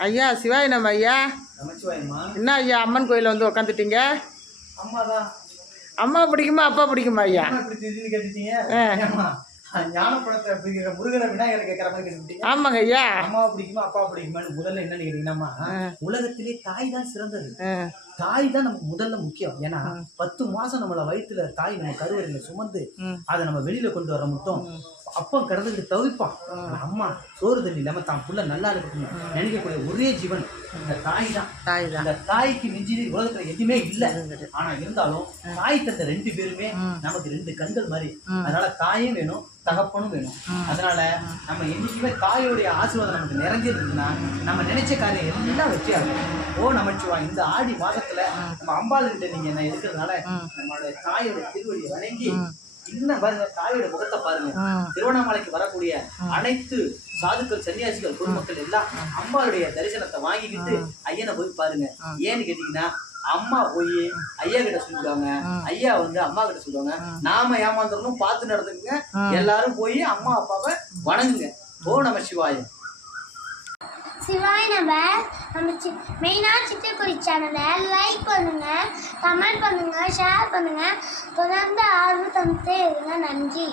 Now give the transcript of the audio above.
ஐயா சிவாய் நம்ம ஐயா. நமச்சிவாயம்மா. என்ன ஐயா அம்மன் கோயிலில் வந்து உக்காந்துட்டீங்க? அம்மா தான். அம்மா பிடிக்குமா அப்பா பிடிக்குமா ஐயா? இப்படி திடீர்னு கேட்டுட்டீங்க. ஞானப்பழத்தை அப்படிங்கிற முருகனை விநாயகரை கேட்கற மாதிரி கேட்டுட்டீங்க. ஆமாங்க ஐயா. அம்மாவை பிடிக்குமா அப்பா பிடிக்குமான்னு முதல்ல என்னன்னு கேட்டீங்கன்னா, உலகத்திலே தாய் தான் சிறந்தது. தாய் தான் நமக்கு முதல்ல முக்கியம். ஏன்னா 10 மாசம் நம்மள வயிற்றுல தாய் நம்ம கருவறையில சுமந்து அதை நம்ம வெளியில கொண்டு வர மட்டும் அப்பம் கடந்துட்டு தவிப்பான். அம்மா சோறு தண்ணி இல்லாம தான் புள்ள நல்லா இருக்கணும் நினைக்கக்கூடிய ஒரே ஜீவன் இந்த தாய் தான். அந்த தாய்க்கு மிஞ்சி உலகத்துல எதுவுமே இல்லை. ஆனா இருந்தாலும் தாய் தந்த 2 பேருமே நமக்கு 2 கண்கள் மாதிரி. அதனால தாயும் வேணும் தகப்பனும் வேணும். அதனால நம்ம என்னைக்குமே தாயோடைய ஆசீர்வாதம் நமக்கு நிறைஞ்சிருந்ததுன்னா நம்ம நினைச்ச காரியம் எல்லாம் வெற்றியாகும். ஓ நமச்சிவாய். இந்த ஆடி மாதத்துல நம்ம அம்பாள் கிட்ட நீங்க என்ன இருக்கிறதுனால நம்மளோட தாயோட திருவடியை வணங்கி இன்னும் பாருங்க தாயோட முகத்தை பாருங்க. திருவண்ணாமலைக்கு வரக்கூடிய அனைத்து சாதுக்கள் சன்னியாசிகள் பொதுமக்கள் எல்லாம் அம்பாளுடைய தரிசனத்தை வாங்கிக்கிட்டு ஐயனை போய் பாருங்க. ஏன்னு கேட்டீங்கன்னா அம்மா போய் ஐயா கிட்ட சொல்லுவாங்க, ஐயா வந்து அம்மா கிட்ட சொல்லுவாங்க. நாம ஏமாந்துடணும் பார்த்து நடந்துக்குங்க. எல்லாரும் போய் அம்மா அப்பாவை வணங்குங்க. ஓ நம சிவாயம். சிவாய் நம்ம மெயினாக சிட்டுக்குருவி சேனலை லைக் பண்ணுங்க, கமெண்ட் பண்ணுங்க, ஷேர் பண்ணுங்க. தொடர்ந்து ஆர்வம் தந்துட்டே இருங்க. நன்றி.